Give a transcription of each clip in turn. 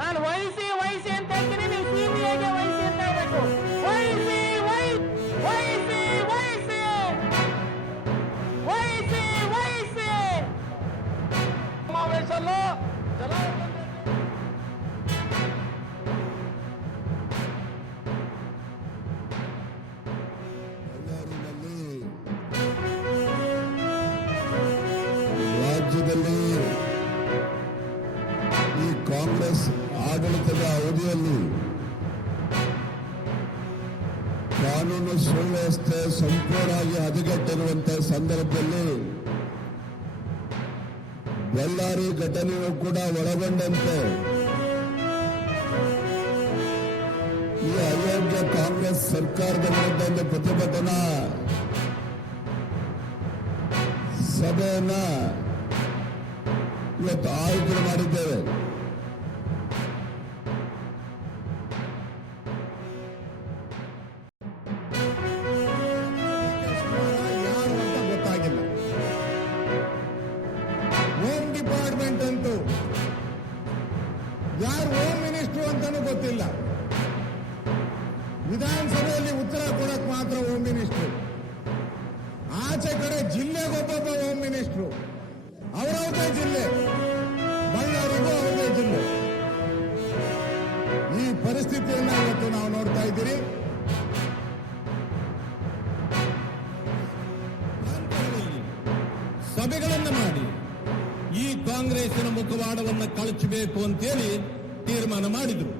ನಾನು ವಹಿಸಿ ವಹಿಸಿ ಅಂತ ಹೇಳ್ತೀನಿ, ನೀವು ಸಿಬಿಐಗೆ ವಹಿಸಿ ಅಂತ ಹೇಳ್ಬೇಕು. ವಹಿಸಿ ವಹಿಸಿ ವಹಿಸಿ ವಹಿಸಿ ವಹಿಸಿ ಸಮಾವೇಶ ರಾಜ್ಯದಲ್ಲಿ ಈ ಕಾಂಗ್ರೆಸ್ ಆಡಳಿತದ ಅವಧಿಯಲ್ಲಿ ಕಾನೂನು ಸುವ್ಯವಸ್ಥೆ ಸಂಪೂರ್ಣವಾಗಿ ಹದಗೆಟ್ಟಿರುವಂತಹ ಸಂದರ್ಭದಲ್ಲಿ ಬಳ್ಳಾರಿ ಘಟನೆಯೂ ಕೂಡ ಒಳಗೊಂಡಂತೆ ಈ ಅಯೋಗ್ಯ ಕಾಂಗ್ರೆಸ್ ಸರ್ಕಾರದ ವಿರುದ್ಧ ಒಂದು ಪ್ರತಿಭಟನಾ ಸಭೆಯನ್ನ ಇವತ್ತು ಆಯೋಜನೆ ಮಾಡಿದ್ದೇವೆ. ಯಾರು ಅಂತ ಗೊತ್ತಾಗಿಲ್ಲ. ಹೋಮ್ ಡಿಪಾರ್ಟ್ಮೆಂಟ್ ಅಂತೂ ಯಾರು ಹೋಮ್ ಮಿನಿಸ್ಟ್ರು ಅಂತಾನೂ ಗೊತ್ತಿಲ್ಲ. ವಿಧಾನಸಭೆಯಲ್ಲಿ ಉತ್ತರ ಕೊಡಕ್ ಮಾತ್ರ ಹೋಮ್ ಮಿನಿಸ್ಟ್ರು, ಆಚೆ ಕಡೆ ಜಿಲ್ಲೆಗೊಬ್ಬೊಬ್ಬ ಹೋಮ್ ಮಿನಿಸ್ಟ್ರು, ಅವರವ್ರದೇ ಜಿಲ್ಲೆ, ಬಳ್ಳಾರಿಗೂ ಅವರದೇ ಜಿಲ್ಲೆ. ಈ ಪರಿಸ್ಥಿತಿಯನ್ನ ಇವತ್ತು ನಾವು ನೋಡ್ತಾ ಇದ್ದೀರಿ. ಸಭೆಗಳನ್ನು ಮಾಡಿ ಈ ಕಾಂಗ್ರೆಸ್ಸಿನ ಮುಖವಾಡವನ್ನು ಕಳಚಬೇಕು ಅಂತೇಳಿ ತೀರ್ಮಾನ ಮಾಡಿದ್ರು.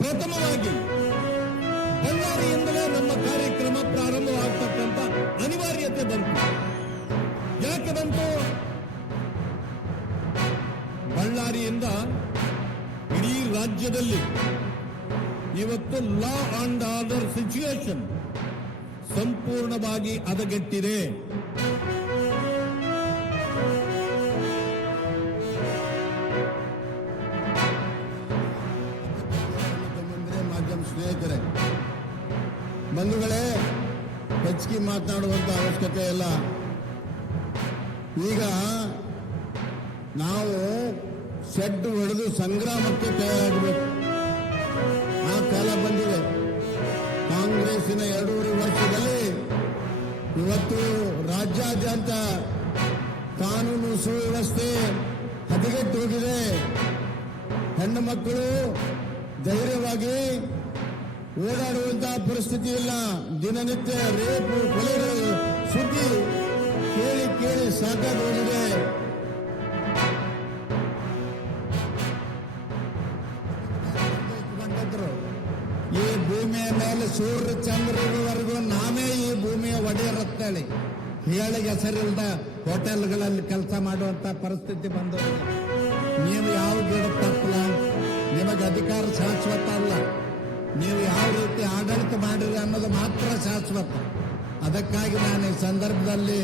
ಪ್ರಥಮವಾಗಿ ಬಳ್ಳಾರಿಯಿಂದಲೇ ನಮ್ಮ ಕಾರ್ಯಕ್ರಮ ಪ್ರಾರಂಭವಾಗತಕ್ಕಂಥ ಅನಿವಾರ್ಯತೆ ಬಂತು. ಯಾಕೆ ಬಂತು? ಬಳ್ಳಾರಿಯಿಂದ ಇಡೀ ರಾಜ್ಯದಲ್ಲಿ ಇವತ್ತು ಲಾ ಅಂಡ್ ಆರ್ಡರ್ ಸಿಚುಯೇಷನ್ ಸಂಪೂರ್ಣವಾಗಿ ಹದಗೆಟ್ಟಿದೆ. ಮಾಧ್ಯಮ ಸ್ನೇಹಿತರೆ, ಬಂಧುಗಳೇ, ಹೆಚ್ಚಿಗೆ ಮಾತನಾಡುವಂತ ಅವಶ್ಯಕತೆ ಇಲ್ಲ. ಈಗ ನಾವು ಶೆಡ್ ಹೊಡೆದು ಸಂಗ್ರಾಮಕ್ಕೆ ತಯಾರಾಗಬೇಕು. ಆ ಕಾಲ ಬಂದಿದೆ. ಕಾಂಗ್ರೆಸ್ಸಿನ 2.5 ವರ್ಷದಲ್ಲಿ ಇವತ್ತು ರಾಜ್ಯಾದ್ಯಂತ ಕಾನೂನು ಸುವ್ಯವಸ್ಥೆ ಹದಗೆಟ್ಟು ಹೋಗಿದೆ. ಹೆಣ್ಣು ಮಕ್ಕಳು ಧೈರ್ಯವಾಗಿ ಓಡಾಡುವಂತಹ ಪರಿಸ್ಥಿತಿ ಇಲ್ಲ. ದಿನನಿತ್ಯ ರೇಪು ಕೊಲೆಗಳು ಸುದ್ದಿ ಕೇಳಿ ಕೇಳಿ ಸಾಕಾಗಿ ಹೋಗಿದೆ. ಈ ಭೂಮಿಯ ಮೇಲೆ ಸೂರ್ಯ ಚಂದ್ರವರೆಗೂ ನಾವೇ ಈ ಭೂಮಿಯ ಒಡೆಯರತ್ತೇಳಿ ಹೇಳಿಗೆ ಹೆಸರಿಲ್ಲದ ಹೋಟೆಲ್ಗಳಲ್ಲಿ ಕೆಲಸ ಮಾಡುವಂತ ಪರಿಸ್ಥಿತಿ ಬಂದವರಿಗೆ ನೀವು ಯಾವ ಗಿಡ ತಪ್ಪಲ್ಲ. ನಿಮಗೆ ಅಧಿಕಾರ ಶಾಶ್ವತ ಅಲ್ಲ. ನೀವು ಯಾವ ರೀತಿ ಆಡಳಿತ ಮಾಡಿರಿ ಅನ್ನೋದು ಮಾತ್ರ ಶಾಶ್ವತ. ಅದಕ್ಕಾಗಿ ನಾನು ಈ ಸಂದರ್ಭದಲ್ಲಿ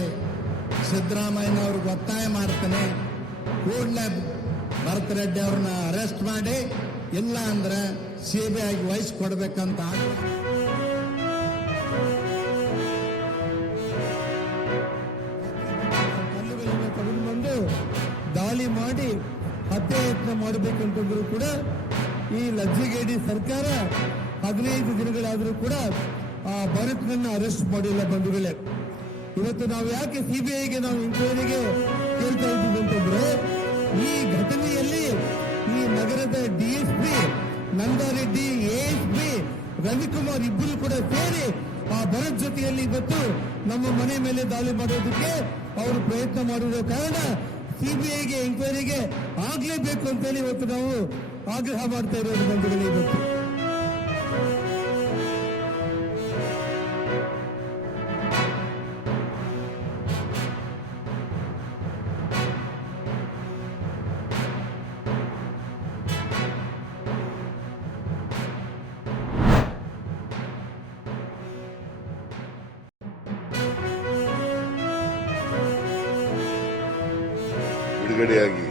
ಸಿದ್ದರಾಮಯ್ಯನವ್ರಿಗೆ ಒತ್ತಾಯ ಮಾಡ್ತೇನೆ, ಕೂಡಲೇ ಭರತ್ ರೆಡ್ಡಿ ಅವ್ರನ್ನ ಅರೆಸ್ಟ್ ಮಾಡಿ, ಇಲ್ಲ ಅಂದ್ರೆ ಸಿಬಿಐಗೆ ವಹಿಸ್ಕೊಡ್ಬೇಕಂತ ಕಲ್ಲುಗಳನ್ನು ತೆಗೆದುಕೊಂಡು ದಾಳಿ ಮಾಡಿ ಹತ್ಯೆ ಯತ್ನ ಮಾಡಬೇಕಂತಂದ್ರೂ ಕೂಡ ಈ ಲಜ್ಜೆಗೇಡಿ ಸರ್ಕಾರ 15 ದಿನಗಳಾದರೂ ಕೂಡ ಆ ಭರತ್ನನ್ನ ಅರೆಸ್ಟ್ ಮಾಡಿಲ್ಲ. ಬಂಧುಗಳೇ, ಇವತ್ತು ನಾವು ಯಾಕೆ ಸಿಬಿಐಗೆ ನಾವು ಇನ್ಕ್ವೈರಿಗೆ ಕೇಳ್ತಾ ಇದ್ದೀವಿ ಅಂತಂದ್ರೆ, ಈ ಘಟನೆಯಲ್ಲಿ ಈ ನಗರದ ಡಿಎಸ್ಪಿ ನಂದಾರೆಡ್ಡಿ, ಎಎಸ್ಪಿ ರವಿಕುಮಾರ್ ಇಬ್ಬರು ಕೂಡ ಸೇರಿ ಆ ಭರತ್ ಜೊತೆಯಲ್ಲಿ ಇವತ್ತು ನಮ್ಮ ಮನೆ ಮೇಲೆ ದಾಳಿ ಮಾಡೋದಕ್ಕೆ ಅವರು ಪ್ರಯತ್ನ ಮಾಡಿರೋ ಕಾರಣ ಸಿಬಿಐಗೆ ಎಂಕ್ವೈರಿಗೆ ಆಗ್ಲೇಬೇಕು ಅಂತೇಳಿ ಇವತ್ತು ನಾವು ಆಗ್ರಹ ಮಾಡ್ತಾ ಇರೋದು ಬಂಧುಗಳೇ. ಇವತ್ತು ಬಿಡುಗಡೆಯಾಗಿ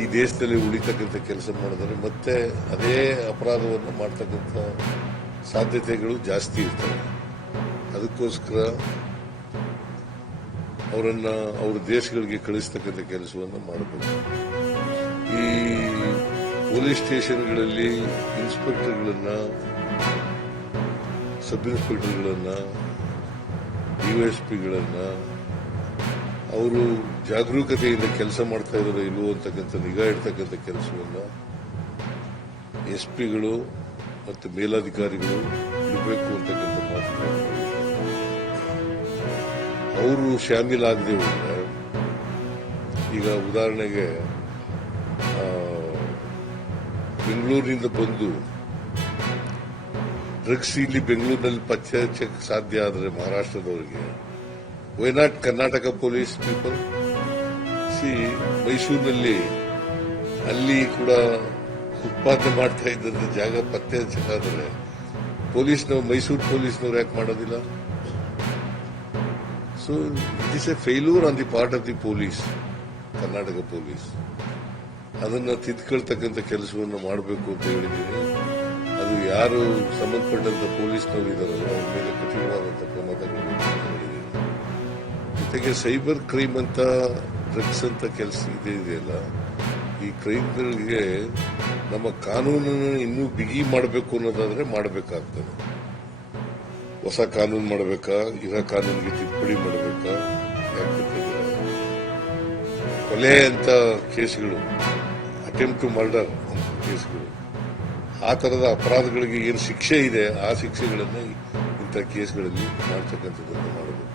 ಈ ದೇಶದಲ್ಲಿ ಉಳಿತಕ್ಕಂಥ ಕೆಲಸ ಮಾಡಿದರೆ ಮತ್ತೆ ಅದೇ ಅಪರಾಧವನ್ನು ಮಾಡ್ತಕ್ಕಂಥ ಸಾಧ್ಯತೆಗಳು ಜಾಸ್ತಿ ಇರ್ತವೆ. ಅದಕ್ಕೋಸ್ಕರ ಅವರನ್ನ ಅವ್ರ ದೇಶಗಳಿಗೆ ಕಳಿಸ್ತಕ್ಕಂಥ ಕೆಲಸವನ್ನು ಮಾಡಬೇಕು. ಈ ಪೊಲೀಸ್ ಸ್ಟೇಷನ್ಗಳಲ್ಲಿ ಇನ್ಸ್ಪೆಕ್ಟರ್ಗಳನ್ನ, ಸಬ್ ಇನ್ಸ್ಪೆಕ್ಟರ್ಗಳನ್ನ, ಡಿವೈಎಸ್ಪಿಗಳನ್ನ ಅವರು ಜಾಗರೂಕತೆಯಿಂದ ಕೆಲಸ ಮಾಡ್ತಾ ಇದ್ದಾರೆ ಇಲ್ಲವೋ ಅಂತಕ್ಕಂಥ ನಿಗಾ ಇಡ್ತಕ್ಕಂಥ ಕೆಲಸವನ್ನ ಎಸ್ಪಿಗಳು ಮತ್ತು ಮೇಲಾಧಿಕಾರಿಗಳು ಇರಬೇಕು ಅಂತಕ್ಕಂಥ ಮಾತು. ಅವರು ಶಾಮೀಲಾಗದೆ ಹೋದ್ರೆ, ಈಗ ಉದಾಹರಣೆಗೆ ಬೆಂಗಳೂರಿನಿಂದ ಬಂದು ಡ್ರಗ್ಸ್ ಇಲ್ಲಿ ಬೆಂಗಳೂರಿನಲ್ಲಿ ಪತ್ತೆ ಹಚ್ಚಕ್ಕೆ ಸಾಧ್ಯ ಆದರೆ ಮಹಾರಾಷ್ಟ್ರದವರಿಗೆ, why not Karnataka police people? ಮೈಸೂರಿನಲ್ಲಿ ಅಲ್ಲಿ ಕೂಡ ಉತ್ಪಾದನೆ ಮಾಡ್ತಾ ಇದ್ದಂತ ಜಾಗ ಪತ್ತೆ ಹಚ್ಚಕ್ಕಾದರೆ ಮೈಸೂರು ಪೊಲೀಸ್ನವ್ರು ಯಾಕೆ ಮಾಡೋದಿಲ್ಲ? So it is A failure on the part of the police, Karnataka police. ಅದನ್ನ ತಿದ್ಕೊಳ್ತಕ್ಕಂಥ ಕೆಲಸವನ್ನು ಮಾಡಬೇಕು ಅಂತ ಹೇಳಿದ್ದೀನಿ. ಅದು ಯಾರು ಸಂಬಂಧಪಟ್ಟಂತ ಪೊಲೀಸ್ನವರು ಇದಾರಲ್ಲ ಅವ್ರ ಮೇಲೆ ಕಠಿಣವಾದಂತಹ ಕ್ರಮ ತಗೊಳ್ಬೇಕು ಅಂತ ಹೇಳಿದ್ದೀನಿ. ಜೊತೆಗೆ ಸೈಬರ್ ಕ್ರೈಮ್ ಅಂತ ಡ್ರಗ್ಸ್ ಅಂತ ಕೆಲಸ ಇದೆಯಲ್ಲ, ಈ ಕ್ರೈಮ್ಗಳಿಗೆ ನಮ್ಮ ಕಾನೂನನ್ನು ಇನ್ನೂ ಬಿಗಿ ಮಾಡಬೇಕು ಅನ್ನೋದಾದ್ರೆ ಮಾಡಬೇಕಾಗ್ತದೆ. ಹೊಸ ಕಾನೂನು ಮಾಡಬೇಕಾ, ಇರೋ ಕಾನೂನಿಗೆ ತಿದ್ದುಪಡಿ ಮಾಡಬೇಕಾ? ಯಾಕಂತಂದ್ರೆ ಕೊಲೆ ಅಂತ ಕೇಸ್ಗಳು, ಅಟೆಂಪ್ಟ್ ಟು ಮರ್ಡರ್ ಅಂತ ಕೇಸ್ಗಳು, ಆ ತರದ ಅಪರಾಧಗಳಿಗೆ ಏನು ಶಿಕ್ಷೆ ಇದೆ ಆ ಶಿಕ್ಷೆಗಳನ್ನ ಇಂಥ ಕೇಸ್ಗಳಲ್ಲಿ ಮಾಡ್ತಕ್ಕಂಥದ್ದನ್ನು ಮಾಡಬೇಕು.